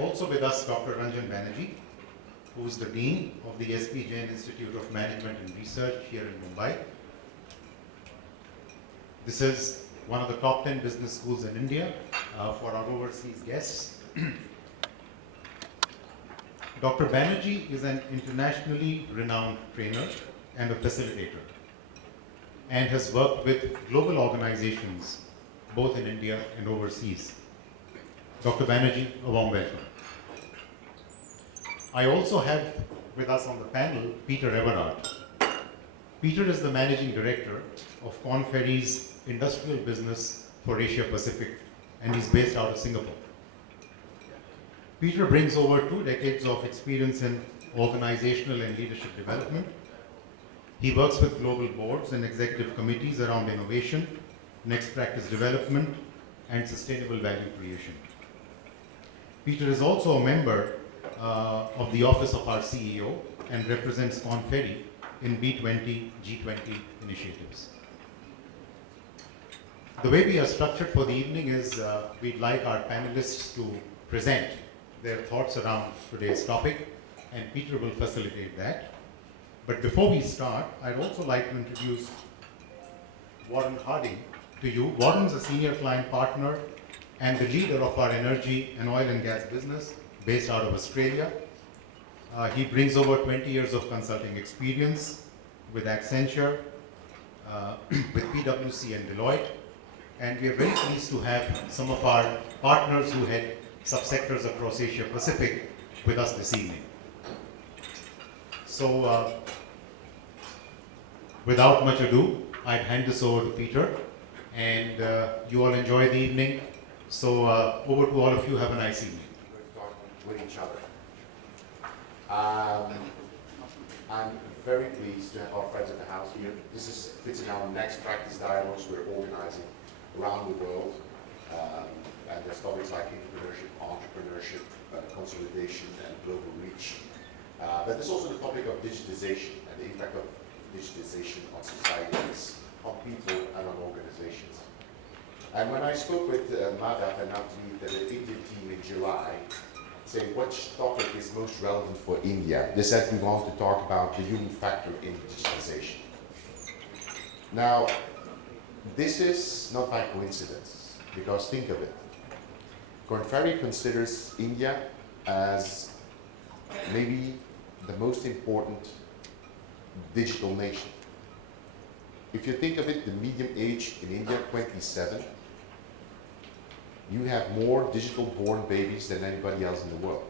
also with us Dr. Ranjan Banerjee, who is the Dean of the SPJIMR Institute of Management and Research here in Mumbai. This is one of the top 10 business schools in India for our overseas guests. Dr. Banerjee is an internationally renowned trainer and a facilitator, and has worked with global organizations both in India and overseas. Dr. Banerjee, a warm welcome. I also have with us on the panel Peter Everard. Peter is the Managing Director of Korn Ferry's industrial business for Asia Pacific, and he's based out of Singapore. Peter brings over 2 decades of experience in organizational and leadership development. He works with global boards and executive committees around innovation, next practice development, and sustainable value creation. Peter is also a member of the office of our CEO and represents Korn Ferry in B20, G20 initiatives. The way we are structured for the evening is we'd like our panelists to present their thoughts around today's topic, and Peter will facilitate that. But before we start, I'd also like to introduce Warren Harding to you. Warren's a senior client partner and the leader of our energy and oil and gas business based out of Australia. He brings over 20 years of consulting experience with Accenture, with PwC and Deloitte. And we are very pleased to have some of our partners who head subsectors across Asia Pacific with us this evening. So without much ado, I'd hand this over to Peter, and you all enjoy the evening. So over to all of you, have a nice evening. We're talking with each other. I'm very pleased to have our friends at the house here. This fits in our next practice dialogues we're organizing around the world. And there's topics like entrepreneurship, consolidation, and global reach. But there's also the topic of digitization and the impact of digitization on societies, on people, and on organizations. And when I spoke with Madhav and Navdeep, the Indian team in July, saying which topic is most relevant for India, they said we want to talk about the human factor in digitization. Now, this is not by coincidence, because think of it. Korn Ferry considers India as maybe the most important digital nation. If you think of it, the median age in India, 27, you have more digital-born babies than anybody else in the world.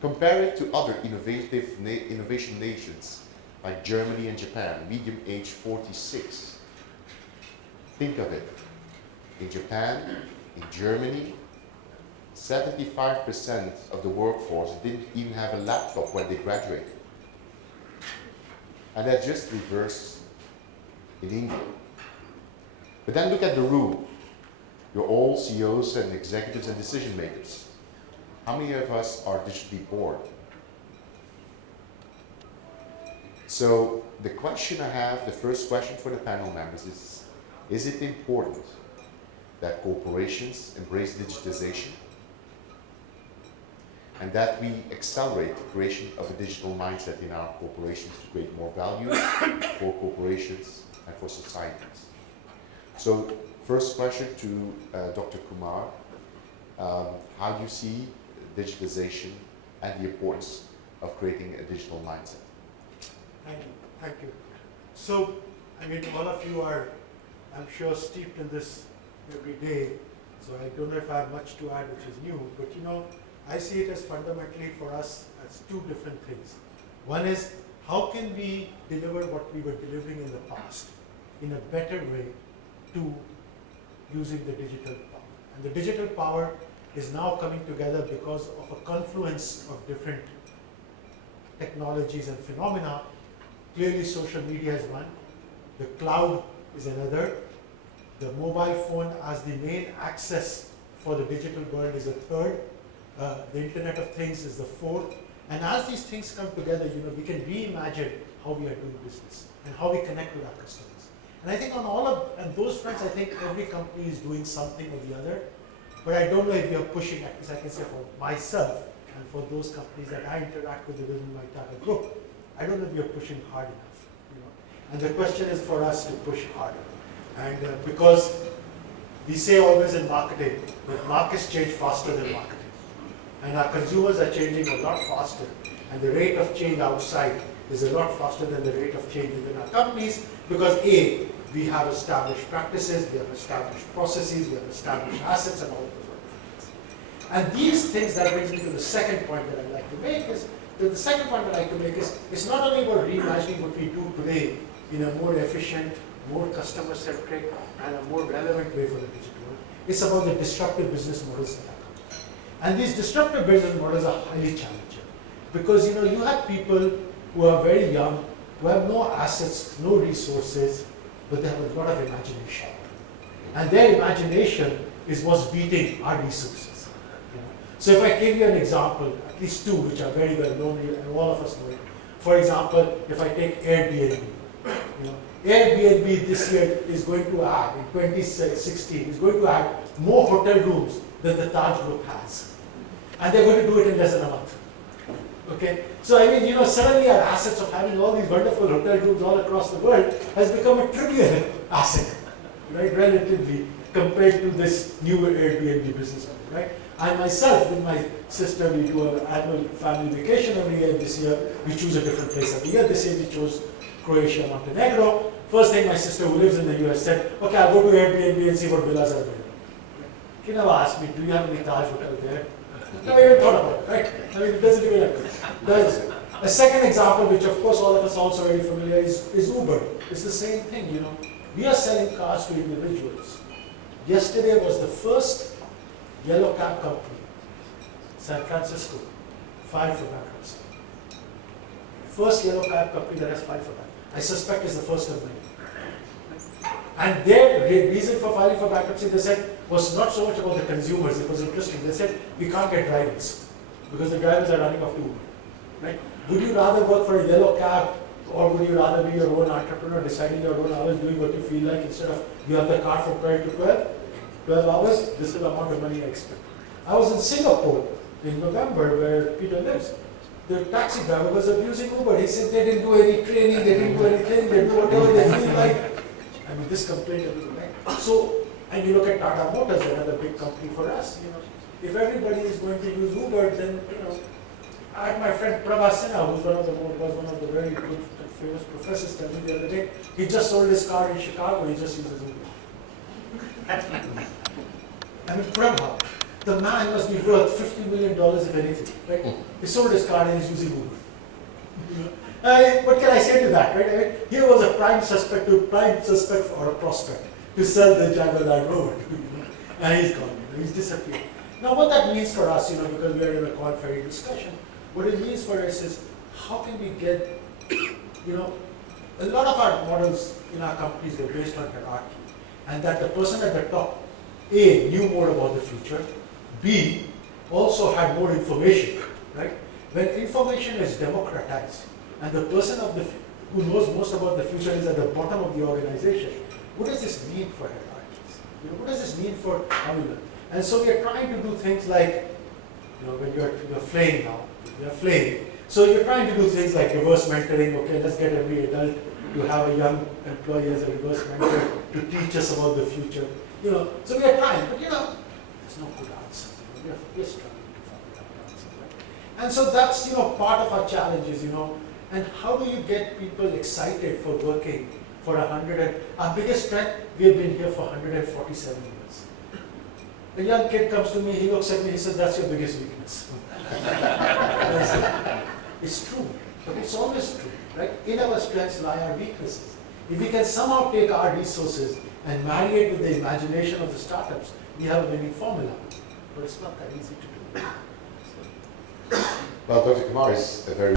Compare it to other innovation nations like Germany and Japan, median age 46. Think of it. In Japan, in Germany, 75% of the workforce didn't even have a laptop when they graduated. And that's just reverse in India. But then look at the room. You're all CEOs and executives and decision makers. How many of us are digitally born? So the question I have, the first question for the panel members is it important that corporations embrace digitization and that we accelerate the creation of a digital mindset in our corporations to create more value for corporations and for societies? So first question to Dr. Kumar, how do you see digitization and the importance of creating a digital mindset? Thank you. So, I mean, all of you are, I'm sure, steeped in this every day, so I don't know if I have much to add which is new, but you know, I see it as fundamentally for us as 2 different things. One is, how can we deliver what we were delivering in the past in a better way to using the digital power? And the digital power is now coming together because of a confluence of different technologies and phenomena. Clearly social media is one, the cloud is another, the mobile phone as the main access for the digital world is a third, the Internet of Things is the fourth, and as these things come together, you know, we can reimagine how we are doing business and how we connect with our customers. And I think on all of those fronts, I think every company is doing something or the other. But I don't know if we are pushing, at least I can say for myself and for those companies that I interact with within my target group, I don't know if we are pushing hard enough. And the question is for us to push harder. And because we say always in marketing that markets change faster than marketing. And our consumers are changing a lot faster. And the rate of change outside is a lot faster than the rate of change within our companies because A, we have established practices, we have established processes, we have established assets and all those wonderful things. And these things, that brings me to the second point that I'd like to make is, that the second point I'd like to make is, it's not only about reimagining what we do today in a more efficient, more customer-centric, and a more relevant way for the digital world. It's about the disruptive business models that are coming. And these disruptive business models are highly challenging because you have people who are very young, who have no assets, no resources, but they have a lot of imagination. And their imagination is what's beating our resources. So if I give you an example, at least two which are very well known and all of us know it. For example, if I take Airbnb. Airbnb this year is going to add, in 2016, is going to add more hotel rooms than the Taj Group has. And they're going to do it in less than a month. Okay? So I mean, suddenly our assets of having all these wonderful hotel rooms all across the world has become a trivial asset, right? Relatively, compared to this newer Airbnb business model, right? I myself, with my sister, we do an annual family vacation every year. This year, we choose a different place every year. This year, we chose Croatia, Montenegro. First thing, my sister who lives in the US said, okay, I'll go to Airbnb and see what villas are available. She never asked me, do you have any Taj hotel there? Never even thought about it, right? I mean, it doesn't even happen. A second example, which of course all of us are also very familiar, is Uber. It's the same thing, We are selling cars to individuals. Yesterday was the first yellow cab company, San Francisco, filed for bankruptcy. First yellow cab company that has filed for that. I suspect is the first of many. And their reason for filing for bankruptcy, they said, was not so much about the consumers. It was interesting. They said, we can't get drivers because the drivers are running off to Uber. Right? Would you rather work for a yellow cab or would you rather be your own entrepreneur, deciding your own hours, doing what you feel like instead of you have the car from 12 to 12 hours, this is the amount of money I expect. I was in Singapore in November where Peter lives. The taxi driver was abusing Uber. He said they didn't do any training, they didn't do anything, they do whatever they feel like. I mean, this complaint everything, right? So, and you look at Tata Motors, another big company for us, If everybody is going to use Uber, then, I had my friend Prabha Sinha, who was one of the very good, famous professors, tell me the other day, he just sold his car in Chicago, he just uses Uber. I mean, Prabha, the man must be worth $50 million if anything, right? He sold his car and he's using Uber. What can I say to that, right? I mean, here was a prime suspect or a prospect to sell the Jaguar Land Rover, and he's gone, he's disappeared. Now, what that means for us, because we are in a Korn Ferry discussion, what it means for us is how can we get, a lot of our models in our companies were based on hierarchy, and that the person at the top, A, knew more about the future, B, also had more information, right? When information is democratized and the person who knows most about the future is at the bottom of the organization, what does this mean for hierarchies? What does this mean for how we learn? And so we are trying to do things like, when you're flaying now, you're flaying. So you're trying to do things like reverse mentoring. Okay, let's get every adult to have a young employee as a reverse mentor to teach us about the future. So we are trying, but there's no good answer. We're struggling to find that answer, right? And so that's part of our challenges, And how do you get people excited for working for 100? Our biggest strength, we have been here for 147 years. A young kid comes to me, he looks at me, he says, "That's your biggest weakness." It's true, but it's always true, right? In our strengths lie our weaknesses. If we can somehow take our resources and marry it with the imagination of the startups, we have a winning formula. But it's not that easy to do. Well, Dr. Kumar is a very